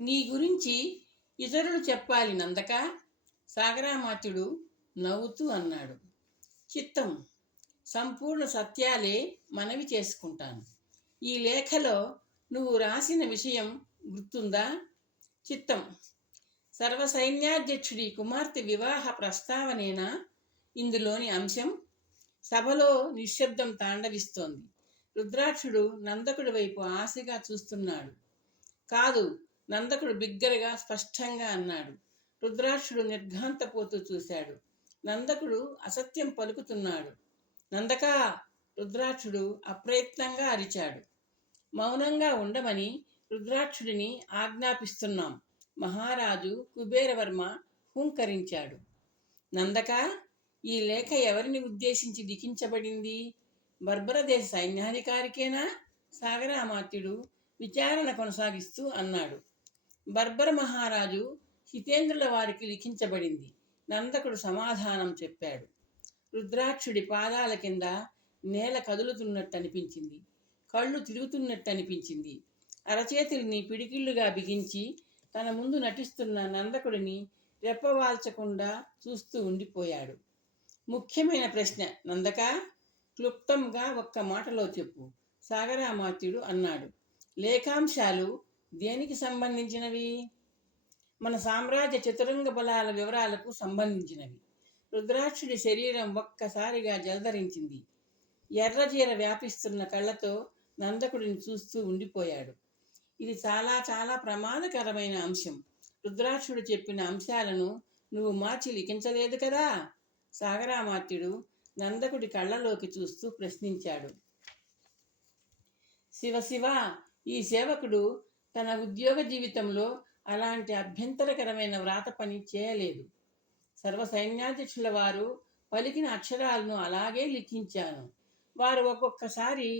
నీ గురించి ఇతరులు చెప్పాలి నందక. సాగరామాత్యుడు నవ్వుతూ అన్నాడు. చిత్తం, సంపూర్ణ సత్యాలే మనవి చేసుకుంటాను. ఈ లేఖలో నువ్వు రాసిన విషయం గుర్తుందా? చిత్తం, సర్వసైన్యాధ్యక్షుడి కుమార్తె వివాహ ప్రస్తావనేనా ఇందులోని అంశం? సభలో నిశ్శబ్దం తాండవిస్తోంది. రుద్రాక్షుడు నందకుడి వైపు ఆశగా చూస్తున్నాడు. కాదు, నందకుడు బిగ్గరగా స్పష్టంగా అన్నాడు. రుద్రాక్షుడు నిర్ఘాంతపోతూ చూశాడు. నందకుడు అసత్యం పలుకుతున్నాడు. నందకా! రుద్రాక్షుడు అప్రయత్నంగా అరిచాడు. మౌనంగా ఉండమని రుద్రాక్షుడిని ఆజ్ఞాపిస్తున్నాం. మహారాజు కుబేరవర్మ హుంకరించాడు. నందక, ఈ లేఖ ఎవరిని ఉద్దేశించి లిఖించబడింది? బర్బరదేశ సైన్యాధికారికేనా? సాగరామాత్యుడు విచారణ కొనసాగిస్తూ అన్నాడు. బర్బర మహారాజు హితేంద్రుల వారికి లిఖించబడింది. నందకుడు సమాధానం చెప్పాడు. రుద్రాక్షుడి పాదాల కింద నేల కదులుతున్నట్టు అనిపించింది. కళ్ళు తిరుగుతున్నట్టు అనిపించింది. అరచేతుల్ని పిడికిళ్లుగా బిగించి తన ముందు నటిస్తున్న నందకుడిని రెప్పవాల్చకుండా చూస్తూ ఉండిపోయాడు. ముఖ్యమైన ప్రశ్న నందక, క్లుప్తంగా ఒక్క మాటలో చెప్పు, సాగరామాత్యుడు అన్నాడు. లేఖాంశాలు దేనికి సంబంధించినవి? మన సామ్రాజ్య చతురంగ బలాల వివరాలకు సంబంధించినవి. రుద్రాక్షుడి శరీరం ఒక్కసారిగా జలధరించింది. ఎర్రజీర వ్యాపిస్తున్న కళ్ళతో నందకుడిని చూస్తూ ఉండిపోయాడు. ఇది చాలా చాలా ప్రమాదకరమైన అంశం. రుద్రాక్షుడు చెప్పిన అంశాలను నువ్వు మార్చి లిఖించలేదు కదా? సాగరామాత్యుడు నందకుడి కళ్ళలోకి చూస్తూ ప్రశ్నించాడు. శివ, ఈ సేవకుడు తన ఉద్యోగ జీవితంలో అలాంటి అభ్యంతరకరమైన వ్రాత పని చేయలేదు. సర్వసైన్యాధ్యక్షుల వారు పలికిన అక్షరాలను అలాగే లిఖించాను. వారు ఒక్కొక్కసారి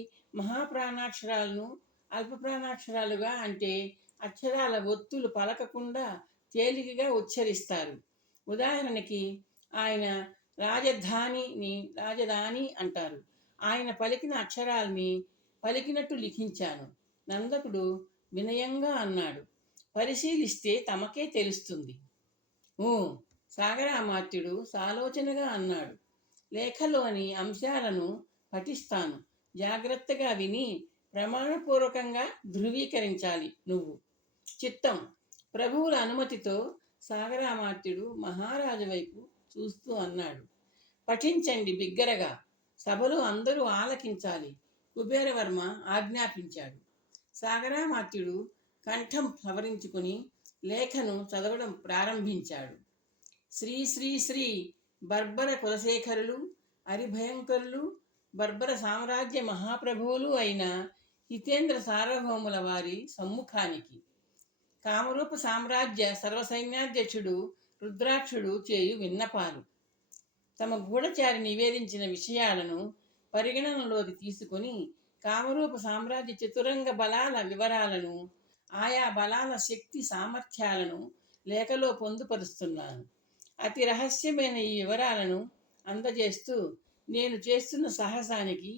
మహాప్రాణాక్షరాలను అల్పప్రాణాక్షరాలుగా, అంటే అక్షరాల ఒత్తులు పలకకుండా తేలికగా ఉచ్చరిస్తారు. ఉదాహరణకి ఆయన రాజధాని అంటారు. ఆయన పలికిన అక్షరాల్ని పలికినట్టు లిఖించాను. నందకుడు వినయంగా అన్నాడు. పరిశీలిస్తే తమకే తెలుస్తుంది. సాగరామాత్యుడు సాలోచనగా అన్నాడు. లేఖలోని అంశాలను పఠిస్తాను. జాగ్రత్తగా విని ప్రమాణపూర్వకంగా ధృవీకరించాలి నువ్వు. చిత్తం. ప్రభువుల అనుమతితో సాగరామాత్యుడు మహారాజు వైపు చూస్తూ అన్నాడు. పఠించండి బిగ్గరగా. సభలో అందరూ ఆలకించాలి. కుబేరవర్మ ఆజ్ఞాపించాడు. సాగరామాత్యుడు కంఠం సవరించుకుని లేఖను చదవడం ప్రారంభించాడు. శ్రీ శ్రీ శ్రీ బర్బర కులశేఖరులు, హరిభయంకరులు, బర్బర సామ్రాజ్య మహాప్రభువులు అయిన హితేంద్ర సార్వభౌముల వారి సమ్ముఖానికి కామరూప సామ్రాజ్య సర్వసైన్యాధ్యక్షుడు రుద్రాక్షుడు చేయు విన్నపాలు. తమ గూఢచారి నివేదించిన విషయాలను పరిగణనలోకి తీసుకొని కామరూప సామ్రాజ్య చతురంగ బలాల వివరాలను, ఆయా బలాల శక్తి సామర్థ్యాలను లేఖలో పొందుపరుస్తున్నాను. అతి రహస్యమైన ఈ వివరాలను అందజేస్తూ నేను చేస్తున్న సాహసానికి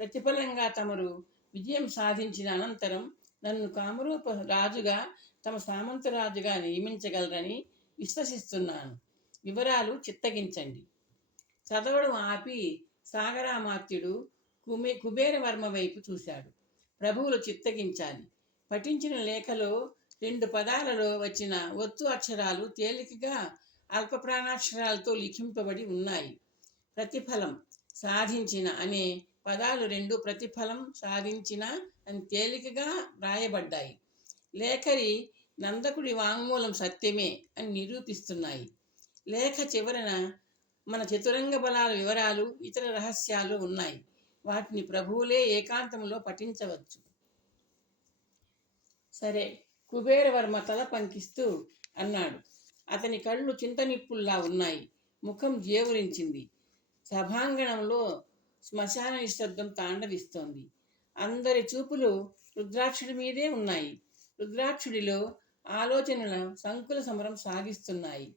ప్రతిఫలంగా తమరు విజయం సాధించిన అనంతరం నన్ను కామరూప రాజుగా, తమ సామంతరాజుగా నియమించగలరని విశ్వసిస్తున్నాను. వివరాలు చిత్తగించండి. చదవడం ఆపి సాగరామాత్యుడు కుబేరవర్మ వైపు చూశాడు. ప్రభువులు చిత్తగించాలి. పఠించిన లేఖలో 2 పదాలలో వచ్చిన ఒత్తు అక్షరాలు తేలికగా అల్పప్రాణాక్షరాలతో లిఖింపబడి ఉన్నాయి. ప్రతిఫలం, సాధించిన అనే పదాలు 2 ప్రతిఫలం, సాధించిన అని తేలికగా వ్రాయబడ్డాయి. లేఖరి నందకుడి వాంగ్మూలం సత్యమే అని నిరూపిస్తున్నాయి. లేఖ చివరన మన చతురంగ బలాల వివరాలు, ఇతర రహస్యాలు ఉన్నాయి. వాటిని ప్రభువులే ఏకాంతంలో పఠించవచ్చు. సరే, కుబేరవర్మ తల పంకిస్తూ అన్నాడు. అతని కళ్ళు చింతనిప్పుల్లా ఉన్నాయి. ముఖం జేవురించింది. సభాంగణంలో శ్మశాన నిశ్శబ్దం తాండవిస్తోంది. అందరి చూపులు రుద్రాక్షుడి మీదే ఉన్నాయి. రుద్రాక్షుడిలో ఆలోచనల సంకుల సమరం సాగిస్తున్నాయి.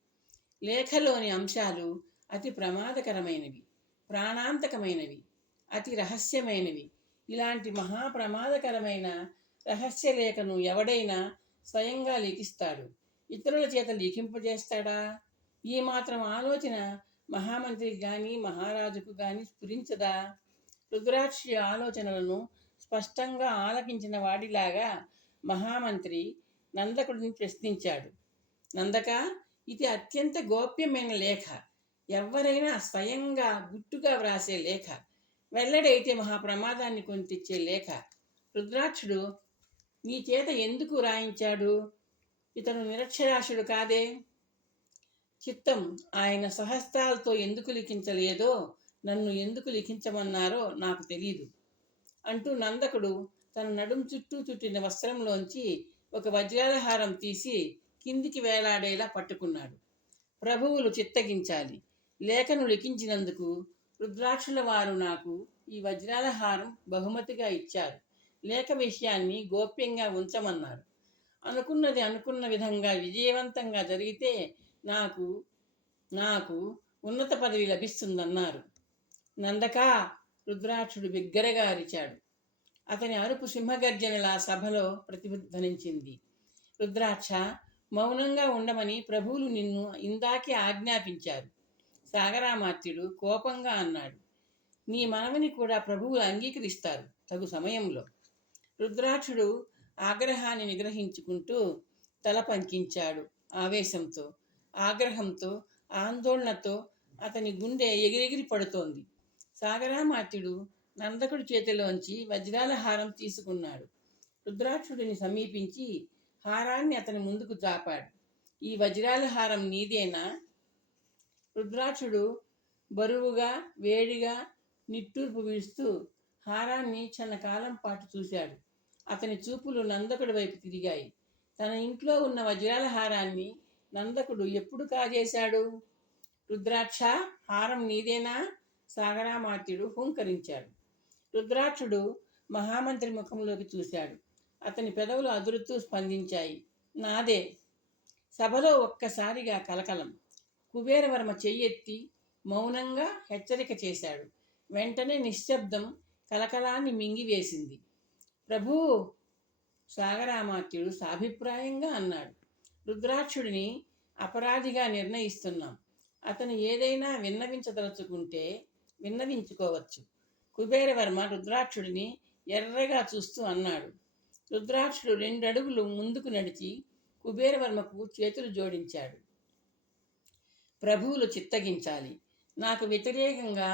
లేఖలోని అంశాలు అతి ప్రమాదకరమైనవి, ప్రాణాంతకమైనవి, అతి రహస్యమైనవి. ఇలాంటి మహాప్రమాదకరమైన రహస్యలేఖను ఎవడైనా స్వయంగా లిఖిస్తాడు. ఇతరుల చేత లిఖింపజేస్తాడా? ఈ మాత్రం ఆలోచన మహామంత్రికి కానీ మహారాజుకు కానీ స్ఫురించదా? రుద్రాక్షి ఆలోచనలను స్పష్టంగా ఆలకించిన వాడిలాగా మహామంత్రి నందకుడిని ప్రశ్నించాడు. నందక, ఇది అత్యంత గోప్యమైన లేఖ. ఎవరైనా స్వయంగా గుట్టుగా వ్రాసే లేఖ. వెల్లడైతే మహాప్రమాదాన్ని కొని తెచ్చే లేఖ. రుద్రాక్షుడు నీ చేత ఎందుకు రాయించాడు? ఇతను నిరక్షరాస్యుడు కాదే. చిత్తం ఆయన స్వహస్తాలతో ఎందుకు లిఖించలేదో, నన్ను ఎందుకు లిఖించమన్నారో నాకు తెలీదు అంటూ నందకుడు తన నడుం చుట్టూ చుట్టిన వస్త్రంలోంచి ఒక వజ్రాల హారం తీసి కిందికి వేలాడేలా పట్టుకున్నాడు. ప్రభువులు చిత్తగించాలి. లేఖను లిఖించినందుకు రుద్రాక్షుల వారు నాకు ఈ వజ్రాల హారం బహుమతిగా ఇచ్చారు. లేఖ విషయాన్ని గోప్యంగా ఉంచమన్నారు. అనుకున్నది అనుకున్న విధంగా విజయవంతంగా జరిగితే నాకు నాకు ఉన్నత పదవి లభిస్తుందన్నారు. నందకా, రుద్రాక్షుడు బిగ్గరగా అరిచాడు. అతని అరుపు సింహగర్జనలా సభలో ప్రతిధ్వనించింది. రుద్రాక్ష, మౌనంగా ఉండమని ప్రభువులు నిన్ను ఇందాకే ఆజ్ఞాపించారు. సాగరామాత్యుడు కోపంగా అన్నాడు. నీ మనవిని కూడా ప్రభువులు అంగీకరిస్తారు తగు సమయంలో. రుద్రాక్షుడు ఆగ్రహాన్ని నిగ్రహించుకుంటూ తల పంకించాడు. ఆవేశంతో, ఆగ్రహంతో, ఆందోళనతో అతని గుండె ఎగిరెగిరి పడుతోంది. సాగరామాత్యుడు నందకుడి చేతిలోంచి వజ్రాల హారం తీసుకున్నాడు. రుద్రాక్షుడిని సమీపించి హారాన్ని అతని ముందుకు చాపాడు. ఈ వజ్రాల హారం నీదేనా? రుద్రాక్షుడు బరువుగా, వేడిగా నిట్టూర్పు విడుస్తూ హారాన్ని క్షణకాలం పాటు చూశాడు. అతని చూపులు నందకుడి వైపు తిరిగాయి. తన ఇంట్లో ఉన్న వజ్రాల హారాన్ని నందకుడు ఎప్పుడు కాజేశాడు? రుద్రాక్ష, హారం నీదేనా? సాగరామాత్యుడు హుంకరించాడు. రుద్రాక్షుడు మహామంత్రి ముఖంలోకి చూశాడు. అతని పెదవులు అదురుతూ స్పందించాయి. నాదే. సభలో ఒక్కసారిగా కలకలం. కుబేరవర్మ చెయ్యెత్తి మౌనంగా హెచ్చరిక చేశాడు. వెంటనే నిశ్శబ్దం కలకలాన్ని మింగివేసింది. ప్రభూ, సాగరామాత్యుడు సాభిప్రాయంగా అన్నాడు. రుద్రాక్షుడిని అపరాధిగా నిర్ణయిస్తున్నాం. అతను ఏదైనా విన్నవించదలుచుకుంటే విన్నవించుకోవచ్చు. కుబేరవర్మ రుద్రాక్షుడిని ఎర్రగా చూస్తూ అన్నాడు. రుద్రాక్షుడు 2 అడుగులు ముందుకు నడిచి కుబేరవర్మకు చేతులు జోడించాడు. ప్రభువులు చిత్తగించాలి. నాకు వ్యతిరేకంగా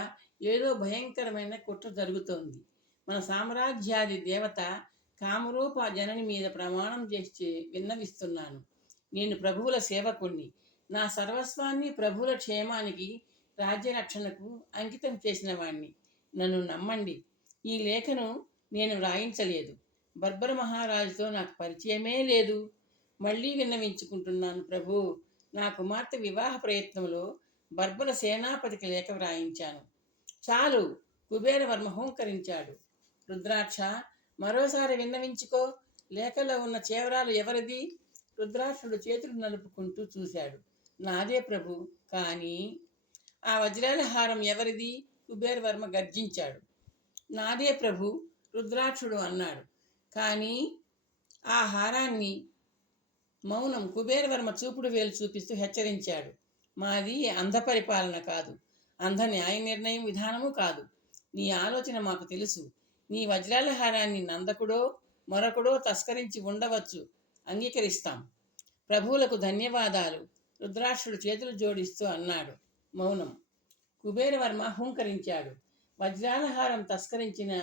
ఏదో భయంకరమైన కుట్ర జరుగుతోంది. మన సామ్రాజ్యాది దేవత కామరూప జనని మీద ప్రమాణం చేసి విన్నవిస్తున్నాను. నేను ప్రభువుల సేవకుణ్ణి. నా సర్వస్వాన్ని ప్రభువుల క్షేమానికి, రాజ్యరక్షణకు అంకితం చేసిన వాణ్ణి. నన్ను నమ్మండి. ఈ లేఖను నేను వ్రాయించలేదు. బర్బర మహారాజుతో నాకు పరిచయమే లేదు. మళ్ళీ విన్నవించుకుంటున్నాను ప్రభు. నా కుమార్తె వివాహ ప్రయత్నంలో బర్బర సేనాపతికి లేఖ వ్రాయించాను. చాలు, కుబేరవర్మ హోంకరించాడు. రుద్రాక్ష, మరోసారి విన్నవించుకో. లేఖలో ఉన్న చేవరాలు ఎవరిది? రుద్రాక్షుడు చేతులు నలుపుకుంటూ చూశాడు. నాదే ప్రభు. కానీ ఆ వజ్రాల హారం ఎవరిది? కుబేరవర్మ గర్జించాడు. నాదే ప్రభు, రుద్రాక్షుడు అన్నాడు. కానీ ఆ హారాన్ని మౌనం. కుబేరవర్మ చూపుడు వేలు చూపిస్తూ హెచ్చరించాడు. మాది అంధ పరిపాలన కాదు, అంధ న్యాయ నిర్ణయం విధానము కాదు. నీ ఆలోచన మాకు తెలుసు. నీ వజ్రాల హారాన్ని నందకుడో మరొకడో తస్కరించి ఉండవచ్చు. అంగీకరిస్తాం. ప్రభువులకు ధన్యవాదాలు. రుద్రాక్షుడు చేతులు జోడిస్తూ అన్నాడు. మౌనం. కుబేరవర్మ హుంకరించాడు. వజ్రాల హారం తస్కరించిన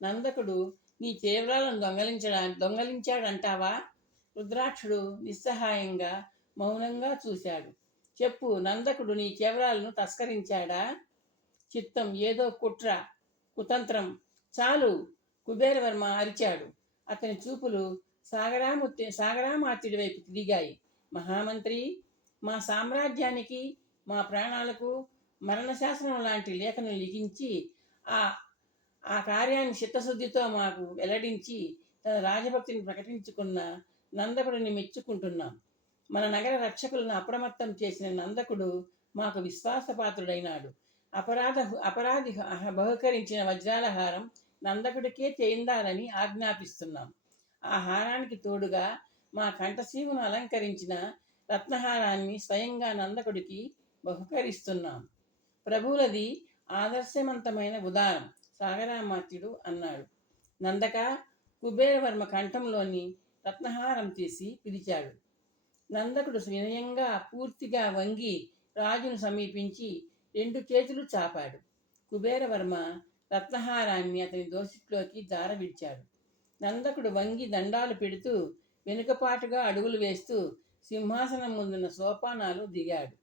నందకుడు నీ చేవరాలను దొంగలించాడంటావా? రుద్రాక్షుడు నిస్సహాయంగా మౌనంగా చూశాడు. చెప్పు, నందకుడు నీ చేవరాలను తస్కరించాడా? చిత్తం, ఏదో కుట్ర, కుతంత్రం. చాలు, కుబేరవర్మ అరిచాడు. అతని చూపులు సాగరామాత్యుడి వైపు తిరిగాయి. మహామంత్రి, మా సామ్రాజ్యానికి, మా ప్రాణాలకు మరణశాసనం లాంటి లేఖను లిఖించి ఆ కార్యాన్ని చిత్తశుద్ధితో మాకు వెల్లడించి తన రాజభక్తిని ప్రకటించుకున్న నందకుడిని మెచ్చుకుంటున్నాం. మన నగర రక్షకులను అప్రమత్తం చేసిన నందకుడు మాకు విశ్వాసపాత్రుడైనాడు. అపరాధి బహుకరించిన వజ్రాల హారం నందకుడికే చెందాలని ఆజ్ఞాపిస్తున్నాం. ఆ హారానికి తోడుగా మా కంఠసీమను అలంకరించిన రత్నహారాన్ని స్వయంగా నందకుడికి బహుకరిస్తున్నాం. ప్రభువులది ఆదర్శవంతమైన ఉదారం, సాగరామాత్యుడు అన్నాడు. నందక, కుబేరవర్మ కంఠంలోని రత్నహారం తీసి పిలిచాడు. నందకుడు వినయంగా పూర్తిగా వంగి రాజును సమీపించి 2 చేతులు చాపాడు. కుబేరవర్మ రత్నహారాన్ని అతని దోసిట్లోకి జారవిడిచాడు. నందకుడు వంగి దండాలు పెడుతూ వెనుకపాటుగా అడుగులు వేస్తూ సింహాసనం ముందున్న సోపానాలు దిగాడు.